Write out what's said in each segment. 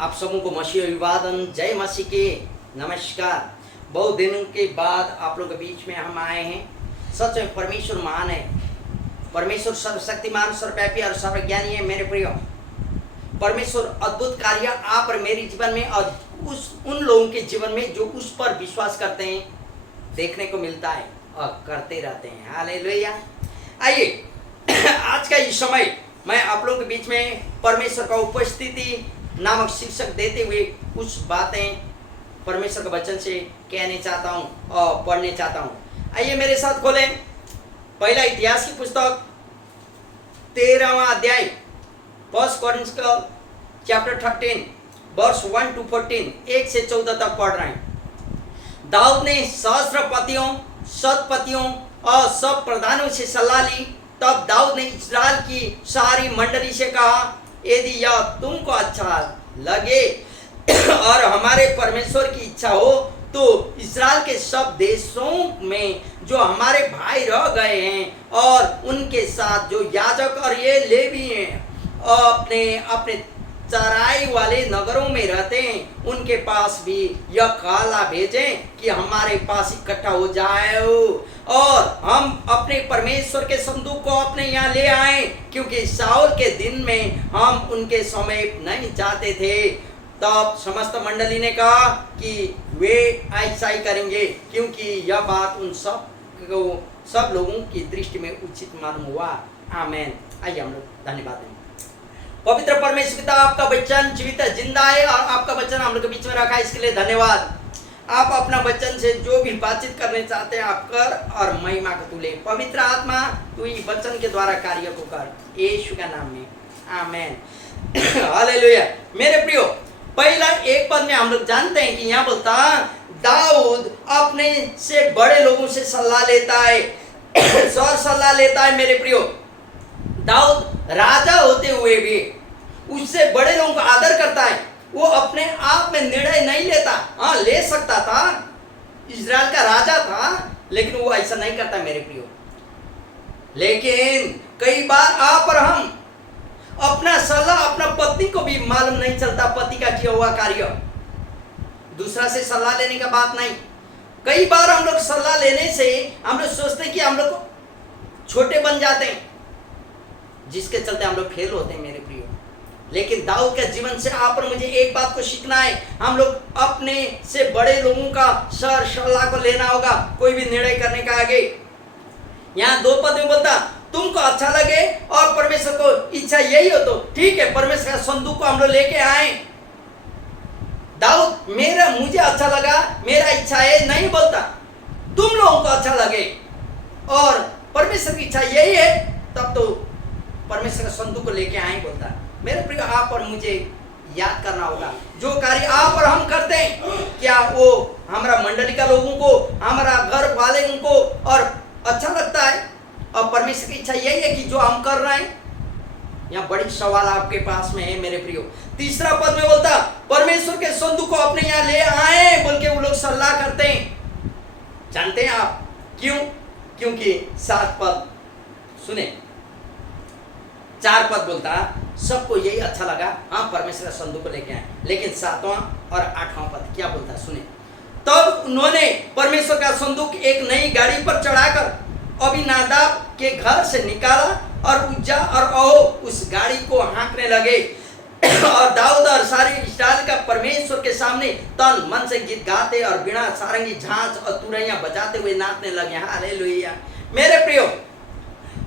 आप सबों को मसीह अभिवादन, जय मसीह के नमस्कार। बहुत दिनों के बाद आप लोगों के बीच में हम आए हैं। सच में परमेश्वर महान है, परमेश्वर सर्वशक्तिमान, सर्वव्यापी और सर्वज्ञानी है। मेरे प्रिय, परमेश्वर अद्भुत कार्य आप और मेरे जीवन में और उन लोगों के जीवन में जो उस पर विश्वास करते हैं देखने को मिलता है और करते रहते हैं। हालेलुया। आइए आज का इस समय मैं आप लोगों के बीच में परमेश्वर का उपस्थिति नामक शीर्षक देते हुए कुछ बातें परमेश्वर के वचन से कहने चाहता हूँ और पढ़ने चाहता हूँ। आइए मेरे साथ खोलें पहला इतिहास की पुस्तक 13वां अध्याय, फर्स्ट कॉरिंथियंस चैप्टर 13 वर्स 1 to 14, 1 से 14 तक पढ़ रहे हैं। दाऊद ने सहस्त्रपतियों, शतपतियों और सब प्रधानों से सलाह ली। तब दाऊद ने इस्राएल की सारी मंडली से कहा, यदि यह तुमको अच्छा लगे और हमारे परमेश्वर की इच्छा हो तो इस्राएल के सब देशों में जो हमारे भाई रह गए हैं और उनके साथ जो याजक और ये लेवी हैं अपने अपने चराई वाले नगरों में रहते हैं उनके पास भी यह काला भेजें कि हमारे पास इकट्ठा हो जाए और हम अपने परमेश्वर के संदूक को अपने यहाँ ले आए, क्योंकि शाऊल के दिन में हम उनके समीप नहीं जाते थे। तब समस्त मंडली ने कहा कि वे ऐसा ही करेंगे, क्योंकि यह बात उन सब लोगों की दृष्टि में उचित मालूम हुआ। आमेन। आइए हम लोग धन्यवाद दें। पवित्र परमेश्वर पिता, आपका वचन जीवित जिंदा है और आपका वचन हम लोग के बीच में रखा है, इसके लिए धन्यवाद। आप अपना वचन से जो भी बातचीत करने चाहते हैं आप कर और महिमा को तू ले। पवित्र आत्मा तू इस वचन के द्वारा कार्य को कर, यीशु का नाम में आमेन। हालेलुया। मेरे प्रियो, पहला एक पद में हम लोग जानते हैं कि यहाँ बोलता दाऊद अपने से बड़े लोगों से सलाह लेता है, सर सलाह लेता है। मेरे प्रियो, दाऊद राजा होते हुए भी उससे बड़े लोगों का आदर करता है। वो अपने आप में निर्णय नहीं लेता। हाँ, ले सकता था, इजराइल का राजा था, लेकिन वो ऐसा नहीं करता मेरे प्रियो। लेकिन कई बार आप और हम अपना सलाह अपना पत्नी को भी मालूम नहीं चलता, पति का किया हुआ कार्य दूसरा से सलाह लेने का बात नहीं। कई बार हम लोग सलाह लेने से हम लोग सोचते हैं कि हम लोग छोटे बन जाते हैं, जिसके चलते हम लोग फेल होते हैं मेरे प्रियो। लेकिन दाऊद के जीवन से आप और मुझे एक बात को सीखना है, हम लोग अपने से बड़े लोगों का सर सलाह को लेना होगा कोई भी निर्णय करने का आगे। यहाँ 2 पद में बोलता तुमको अच्छा लगे और परमेश्वर को इच्छा यही हो तो ठीक है, परमेश्वर का संदूक को हम लोग लेके आए। दाऊद मुझे अच्छा लगा, मेरा इच्छा है नहीं बोलता, तुम लोगों को अच्छा लगे और परमेश्वर की इच्छा यही है तब तो परमेश्वर का संदूक को लेके आए बोलता। मेरे प्रिय, आप और मुझे याद करना होगा जो कार्य आप और हम करते हैं, क्या वो हमारा मंडली का लोगों को, हमारा घर वाले उनको और अच्छा लगता है और परमेश्वर की इच्छा यही है कि जो हम कर रहे हैं। यहाँ बड़ी सवाल आपके पास में है मेरे प्रियो। तीसरा पद में बोलता परमेश्वर के संदूक को अपने यहाँ ले आए बोल के वो लोग सलाह करते हैं। जानते हैं आप क्यों? क्योंकि 7 पद सुने, 4 पद बोलता सबको यही अच्छा लगा, हाँ परमेश्वर का संदूक को लेके आए। लेकिन 7वां और 8वां पद क्या बोलता सुने, तब उन्होंने परमेश्वर का संदूक एक नई गाड़ी पर चढ़ाकर अबीनादाब के घर से निकाला और उज्जा और अहो उस गाड़ी को हाँकने लगे और दाऊद और सारे इस्राएल का परमेश्वर के सामने तन मन से गीत गाते और बिना सारंगी, झांझ और तुरैया बजाते हुए नाचने लगे। हालेलुया। मेरे प्रियो,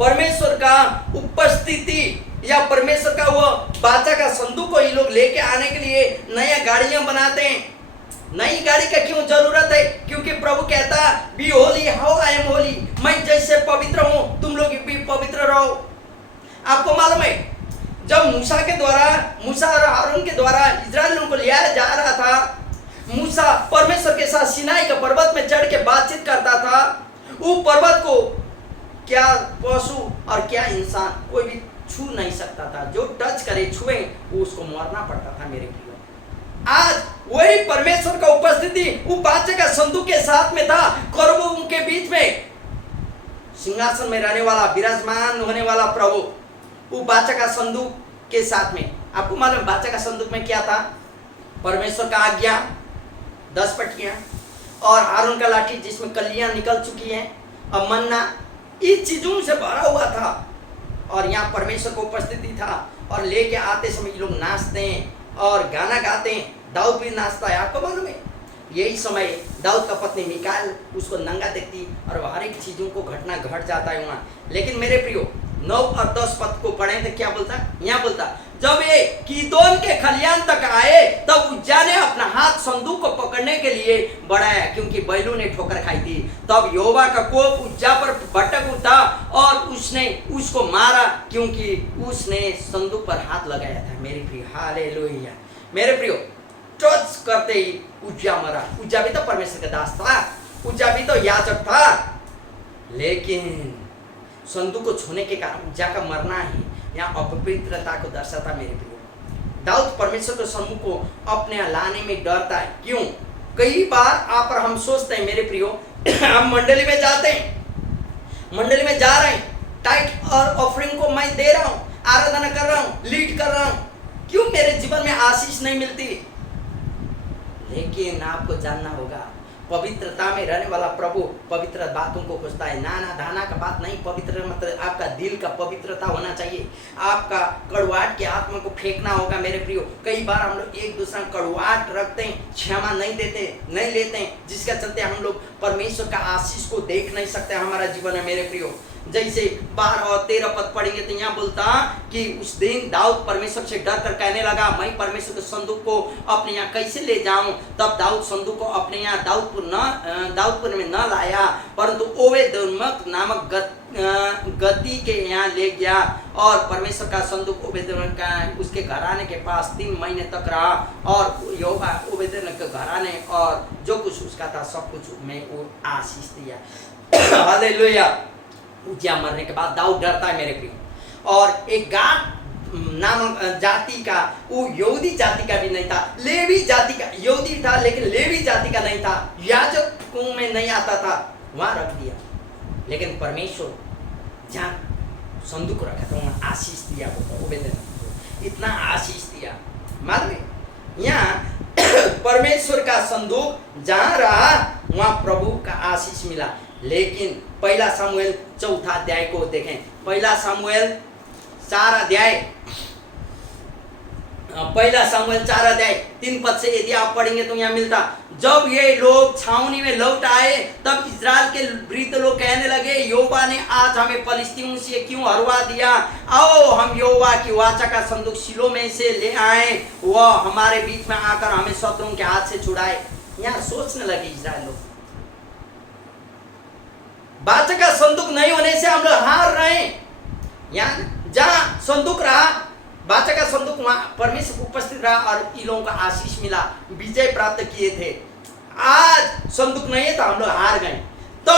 परमेश्वर का उपस्थिति या परमेश्वर का वो बाचा का संदूक को ये लोग लेके आने के लिए नया गाड़ियां बनाते हैं। नई गाड़ी का क्यों जरूरत है? क्योंकि प्रभु कहता be holy how I am holy, मैं जैसे पवित्र हूं तुम लोग भी पवित्र रहो। आपको मालूम है जब मूसा और हारून के द्वारा इस्राएलियों को लिया जा रहा था, मूसा परमेश्वर के साथ सिनाई के पर्वत में चढ़ के बातचीत करता था। वो पर्वत को क्या पशु और क्या इंसान कोई भी छू नहीं सकता था, जो टच करे छुए वो उसको मरना पड़ता था मेरे प्रियो। आज वही परमेश्वर का उपस्थिति वो बाचे का संदूक के साथ में था, करूबों के बीच में सिंहासन में रहने वाला विराजमान होने वाला प्रभु वो बाचा का संदूक के साथ में। आपको मालूम बाचा का संदूक में क्या था? परमेश्वर का आज्ञा 10 पटियां और हारून का लाठी जिसमें कलियां निकल चुकी हैं, अब मन्ना, इस चीजों से भरा हुआ था। और यहाँ परमेश्वर को उपस्थिति था और लेके आते समय ये लोग नाचते हैं और गाना गाते हैं। दाऊद भी नाचता है, आपको मालूम है। यही समय दाऊद का पत्नी मिकाल उसको नंगा देखती और हर एक चीजों को घटना घट जाता है वहाँ। लेकिन मेरे प्रियो 9 और 10 पद को पढ़े तो क्या बोलता, यहाँ बोलता, जब ये कीदोन के खलियान तक आए तब उज्जा ने अपना हाथ संदूक को पकड़ने के लिए बढ़ाया, क्योंकि बैलों ने ठोकर खाई थी। तब यहोवा का कोप उज्जा पर भटक उठा और उसने उसको मारा, क्योंकि उसने संदूक पर हाथ लगाया था। मेरे प्रिय, हालेलुया। मेरे प्रियो, टच करते ही उज्जा मरा। उज्जा भी तो परमेश्वर का दास था, उज्जा भी तो याजक था, लेकिन संदूक को छूने के कारण उज्जा का मरना ही यहाँ अपवित्रता को दर्शाता। मेरे प्रियो, दाऊद परमेश्वर के सम्मुख को अपने लाने में डरता है। क्यों? कई बार आप और हम सोचते हैं मेरे प्रियो, हम मंडली में जाते हैं, मंडली में जा रहे हैं, टाइट और ऑफरिंग को मैं दे रहा हूँ, आराधना कर रहा हूँ, लीड कर रहा हूँ, क्यों मेरे जीवन में आशीष नहीं मिलती? लेकिन आपको जानना होगा, पवित्रता में रहने वाला प्रभु पवित्र बातों को खोजता है। नाना धाना का बात नहीं, पवित्र मतलब आपका दिल का पवित्रता होना चाहिए। आपका कड़वाहट के आत्मा को फेंकना होगा। मेरे प्रियो, कई बार हम लोग एक दूसरा कड़वाहट रखते हैं, क्षमा नहीं लेते हैं, जिसका चलते हम लोग परमेश्वर का आशीष को देख नहीं सकते हमारा जीवन है। मेरे प्रियो, जैसे 12 और 13 पद पढ़ेंगे तो यहाँ बोलता कि उस दिन दाऊद परमेश्वर से डर कर कहने लगा, मैं परमेश्वर के संदूक को अपने यहाँ कैसे ले जाऊं? तब दाऊद संदूक को अपने यहाँ दाऊदपुर में न लाया, परंतु ओबेदेदोम नामक गती के यहाँ ले गया। और परमेश्वर का संदूक ओबेदेदोम का उसके घराने के पास 3 महीने तक रहा, और यहोवा ओबेदेदोम के घराने और जो कुछ उसका था सब कुछ में वो आशीष दिया। हालेलुया। उज्जा मरने के बाद दाऊद डरता है मेरे प्रियो। और एक गाद नामक जाति का, वो यहूदी जाति का भी नहीं था, लेवी जाति का, यहूदी था लेकिन लेवी जाति का नहीं था, याजकों में नहीं आता था, वहां रख दिया। लेकिन परमेश्वर जहाँ संदूक रखा था वहां आशीष दिया, ओबेदेदोम इतना आशीष दिया। मालूम है, यहाँ परमेश्वर का संदूक जहाँ रहा वहां प्रभु का आशीष मिला। लेकिन 1 शमूएल 4 अध्याय को देखें। 1 शमूएल 4 अध्याय 3 पद से यदि आप पढ़ेंगे तो यहाँ मिलता, जब ये लोग छावनी में लौट आए तब इजराइल के वृद्ध लोग कहने लगे, यहोवा ने आज हमें फलिस्तीनियों से क्यों हरवा दिया? आओ हम यहोवा की वाचा का संदूक शिलो में से ले आए, वह हमारे बीच में आकर हमें शत्रुओं के हाथ से छुड़ाए। यहाँ सोचने लगे इजराइल लोग, वाचा का संदूक नहीं होने से हम लोग हार रहे हैं। यहाँ जहाँ संदूक रहा, वाचा का संदूक, वहां परमेश्वर उपस्थित रहा और इन लोगों का आशीष मिला, विजय प्राप्त किए थे। आज संदूक नहीं है तो हम लोग हार गए। तो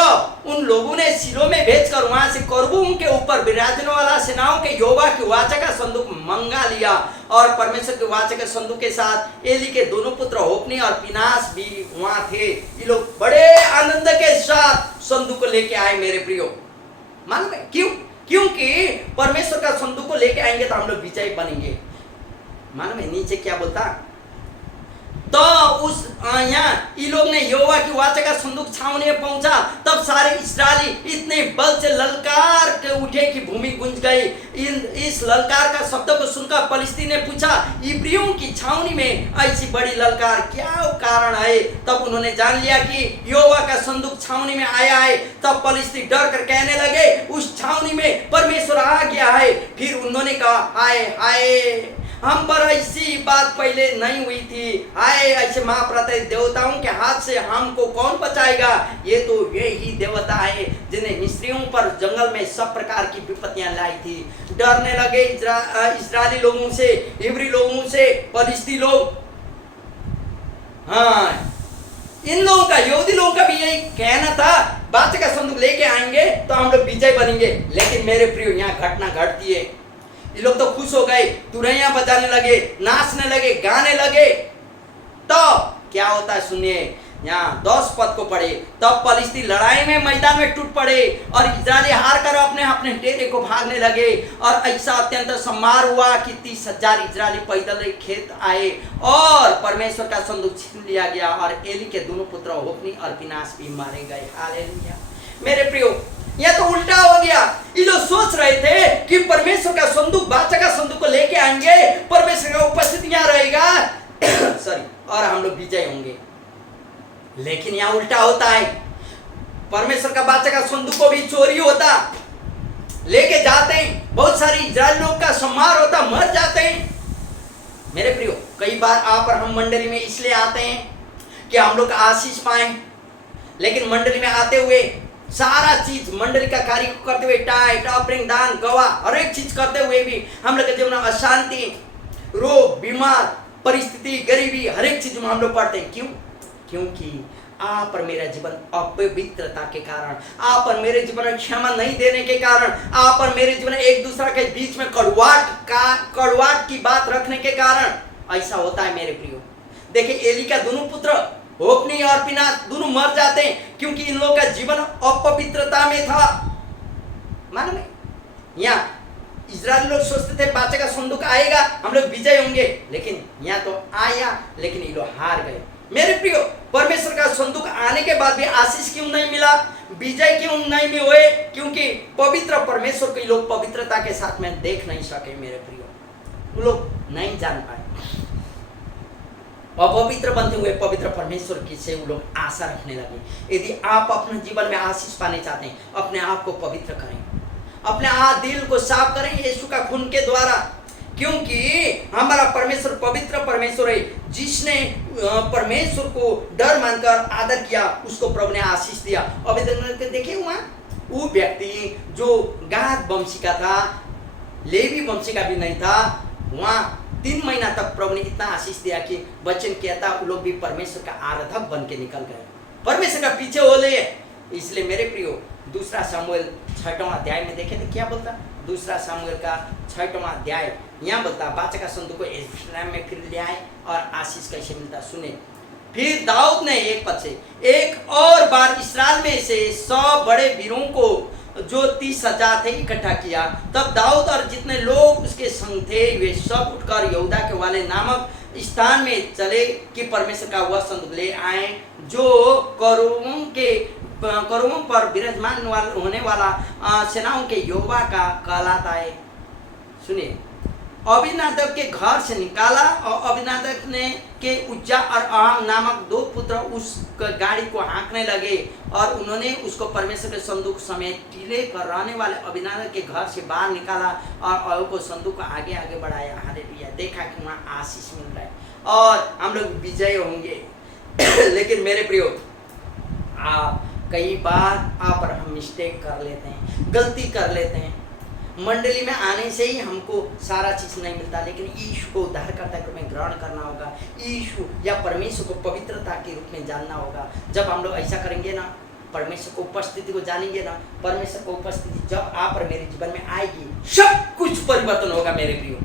उन लोगों ने शिलो में भेजकर वहां से करबूम के ऊपर विराजने वाला सेनाओं के यहोवा की वाचा का संदूक मंगा लिया, और परमेश्वर के वाचा के संदूक के साथ एली के दोनों पुत्र होप्नी और फिनास भी वहां थे। ये लोग बड़े आनंद के साथ संदूक को लेके आए मेरे प्रियो। मालूम है क्यों? क्योंकि परमेश्वर का संदूक को लेके आएंगे तो हम लोग विजयी बनेंगे। मालूम है नीचे क्या बोलता, तो उस यहाँ इन लोग ने यहोवा की वाचा का संदूक छावनी में पहुंचा, तब सारे इस्राएली इतने बल से ललकार के उठे कि भूमि गूंज गई। इस ललकार का शब्द को सुनकर फलिस्तीन ने पूछा, इब्रियों की छावनी में ऐसी बड़ी ललकार क्या कारण है? तब उन्होंने जान लिया कि यहोवा का संदूक छावनी में आया है। तब फलिस्तीन डर कर कहने लगे, उस छावनी में परमेश्वर आ गया है। फिर उन्होंने कहा, हाय हाय, हम पर ऐसी बात पहले नहीं हुई थी। हाय, ऐसे महाप्रतापी देवताओं के हाथ से हमको कौन बचाएगा? ये तो वे ही देवता है जिन्हें मिस्रियों पर जंगल में सब प्रकार की विपत्तियां लाई थी। डरने लगे इस्राएली लोगों से, इब्री लोगों से, फलिस्ती लोग। हाँ, इन लोगों का, यहूदी लोगों का भी यही कहना था, वाचा का संदूक लेके आएंगे तो हम लोग विजय बनेंगे। लेकिन मेरे प्रियो, यहाँ घटना घटती है। ये लोग तो खुश हो गए, तुरैया बजाने लगे, नाचने लगे, गाने लगे। तो क्या होता है सुनिए, यहाँ 10 पद को पढ़े, तब फलिस्ती लड़ाई में मैदान में टूट पड़े और इजरायली हार कर अपने अपने डेरे को भागने लगे। और ऐसा अत्यंत सम्मार हुआ कि 30,000 इजरायली पैदल खेत आए और परमेश्वर का संदूक छीन लिया गया और एली के दोनों पुत्र होप्नी और फिनास भी मारे गए। हालेलुया। मेरे प्रियो, यह तो उल्टा हो गया। ये लोग सोच रहे थे कि परमेश्वर का संदूक, वाचा का संदूक को लेके आएंगे, परमेश्वर का उपस्थिति यहाँ रहेगा सॉरी, और हम लोग विजय होंगे। लेकिन यहाँ उल्टा होता है। परमेश्वर का वाचा का संदूक को भी चोरी होता, लेके जाते हैं, बहुत सारी इजराइल लोग का संहार होता, मर जाते हैं। मेरे प्रियो, कई बार आप और हम मंडली में इसलिए आते हैं कि हम लोग आशीष पाए, लेकिन मंडली में आते हुए सारा चीज मंडली का कार्य करते हुए, टाइट ऑफरिंग, दान, गवाह, हर एक चीज करते हुए भी हम लोग के जीवन में अशांति, रोग, बीमार, परिस्थिति, गरीबी, हर एक चीज में हम लोग पढ़ते हैं। क्यों? क्योंकि आप और मेरा जीवन अपवित्रता के कारण, आप और मेरे जीवन में क्षमा नहीं देने के कारण, आप और मेरे जीवन में एक दूसरे के बीच में कड़वाहट की बात रखने के कारण ऐसा होता है। मेरे प्रियो, देखिए एली का दोनों पुत्र होप्नी और फिनास दोनों मर जाते हैं क्योंकि इन लोगों का जीवन अपवित्रता में था। मालूम है, यहाँ इजराइल लोग सोचते थे वाचा का संदूक आएगा, हम लोग विजय होंगे, लेकिन यहाँ तो आया, लेकिन ये लोग हार गए। मेरे प्रियो, परमेश्वर का संदूक आने के बाद भी आशीष क्यों नहीं मिला, विजय क्यों नहीं हुए? क्योंकि पवित्र परमेश्वर को लोग पवित्रता के साथ में देख नहीं सके। मेरे प्रियो, वो लोग नहीं जान पाए, अपवित्र बनते हुए पवित्र परमेश्वर की से वो लोग आशा रखने लगे। यदि आप अपने जीवन में आशीष पाने चाहते हैं, अपने आप को पवित्र करें, अपने दिल को साफ करें यीशु का खून के द्वारा, क्योंकि हमारा परमेश्वर पवित्र परमेश्वर है। जिसने परमेश्वर को डर मानकर आदर किया, उसको प्रभु ने आशीष दिया। अभी देखे वहाँ वो व्यक्ति जो गाद वंशी का था, लेवी वंशी का भी नहीं था, वहाँ 3 महीना तक प्रभु ने इतना आशीष दिया कि वचन कहता वो लोग भी परमेश्वर का आराधक बन के निकल गए, परमेश्वर का पीछे हो लिए। इसलिए मेरे प्रियो, 2 शमूएल 6वां अध्याय में देखे थे क्या बोलता, 2 शमूएल का 6वां अध्याय यहाँ बोलता, वाचा का संदूक को यरूशलेम में फिर ले आए और आशीष कैसे मिलता सुने। फिर दाऊद ने 1 पद से एक और बार इस्राएल में से 100 बड़े वीरों को जो 30,000 थे इकट्ठा किया। तब दाऊद और जितने लोग उसके संग थे वे सब उठकर यहूदा के वाले नामक स्थान में चले कि परमेश्वर का वह संदूक ले आए जो करूबों पर विराजमान होने वाला सेनाओं के यहोवा का कहलाता है। सुनिए, अभिनादब के घर से निकाला और अभिनादब ने के उज्जा और अहम नामक 2 पुत्र उस गाड़ी को हाँकने लगे और उन्होंने उसको परमेश्वर के संदूक समेत टीले पर रहने वाले अभिनादब के घर से बाहर निकाला और अय्यूब को संदूक को आगे आगे बढ़ाया। हालेलुया। देखा कि वहाँ आशीष मिल रहा है और हम लोग विजय होंगे। लेकिन मेरे प्रियो, आप कई बार आप और हम मिस्टेक कर लेते हैं, गलती कर लेते हैं। मंडली में आने से ही हमको सारा चीज़ नहीं मिलता, लेकिन यीशु को उद्धारकर्ता के रूप में ग्रहण करना होगा, यीशु या परमेश्वर को पवित्रता के रूप में जानना होगा। जब हम लोग ऐसा करेंगे ना, परमेश्वर को उपस्थिति को जानेंगे ना, परमेश्वर को उपस्थिति जब आप और मेरे जीवन में आएगी, सब कुछ परिवर्तन होगा मेरे प्रियो,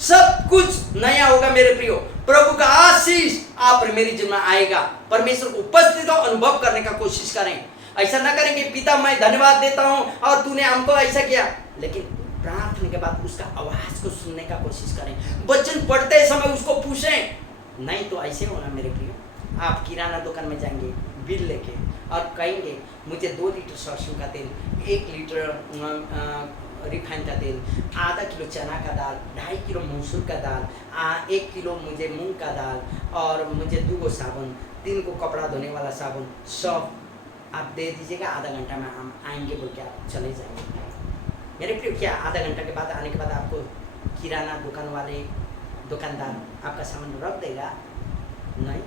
सब कुछ नया होगा मेरे प्रियो। प्रभु का आशीष आप और मेरे जीवन में आएगा। परमेश्वर को उपस्थित हो अनुभव करने का कोशिश करें। ऐसा ना करेंगे पिता मैं धन्यवाद देता हूँ और तूने हमको ऐसा किया, लेकिन प्रार्थना के बाद उसका आवाज को सुनने का कोशिश करें। वचन पढ़ते समय उसको पूछें, नहीं तो ऐसे होना मेरे प्रियो। आप किराना दुकान में जाएंगे बिल लेके और कहेंगे मुझे 2 लीटर सरसों का तेल, 1 लीटर रिफाइंड का तेल, आधा किलो चना का दाल, 2.5 किलो मसूर का दाल, 1 किलो मुझे मूंग का दाल और मुझे 2 साबुन, 3 को कपड़ा धोने वाला साबुन, सब आप दे दीजिएगा। आधा घंटा में हम आएंगे बोल के आप चले जाएंगे मेरे प्रियो। क्या आधा घंटा के बाद आने के बाद आपको किराना दुकान वाले दुकानदार आपका सामान रख देगा? नहीं।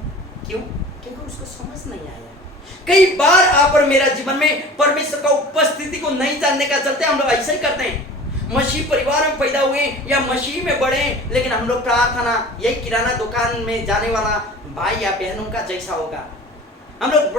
क्यों? क्योंकि उसको समझ नहीं आया। कई बार आप और मेरा जीवन में परमेश्वर का उपस्थिति को नहीं जानने का चलते हम लोग ऐसे ही करते हैं। मसीह परिवार में पैदा हुए या मसीह में बढ़े, लेकिन हम लोग प्रार्थना यही किराना दुकान में जाने वाला भाई या बहनों का जैसा होगा। हम लोग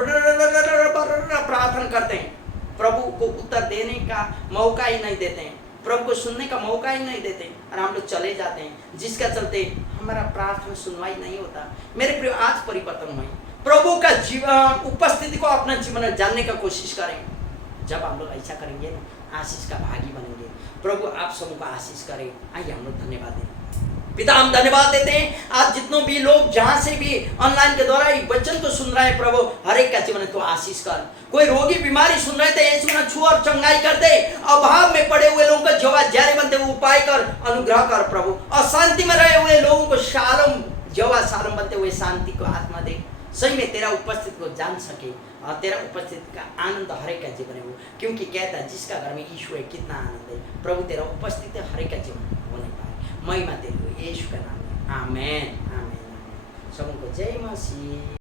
प्रार्थना करते हैं, प्रभु को उत्तर देने का मौका ही नहीं देते हैं, प्रभु को सुनने का मौका ही नहीं देते और हम लोग चले जाते हैं, जिसका चलते हमारा प्रार्थना सुनवाई नहीं होता। मेरे प्रिय, आज परिवर्तन हुए, प्रभु का जीवन उपस्थिति को अपना जीवन में जानने का कोशिश करें। जब हम लोग ऐसा करेंगे ना, आशीष का भागी बनेंगे। प्रभु आप सबको आशीष करें। आइए हम लोग धन्यवाद दें। पिता, हम धन्यवाद देते हैं आज जितनों भी लोग जहां से भी ऑनलाइन के द्वारा ये वचन को सुन रहे हैं, प्रभु हर एक का जीवन तो आशीष कर। कोई रोगी बीमारी सुन रहे थे, यीशु ने छू और चंगाई कर दे। अभाव में पड़े हुए लोगों का जवा जारी बनते हुए उपाय कर, अनुग्रह कर प्रभु। और शांति में रहे हुए लोगों को शालम जवा शालम बनते हुए शांति को आत्मा दे। सही में तेरा उपस्थिति को जान सके और तेरा उपस्थिति का आनंद हर एक का जीवन हो, क्योंकि कहता है जिसका घर में यीशु है कितना आनंद है। प्रभु तेरा उपस्थिति हर एक का जीवन होने पाए। महिमा तेरे को यीशु का नाम में, आमेन आमेन आमेन। सबको जय मसीह।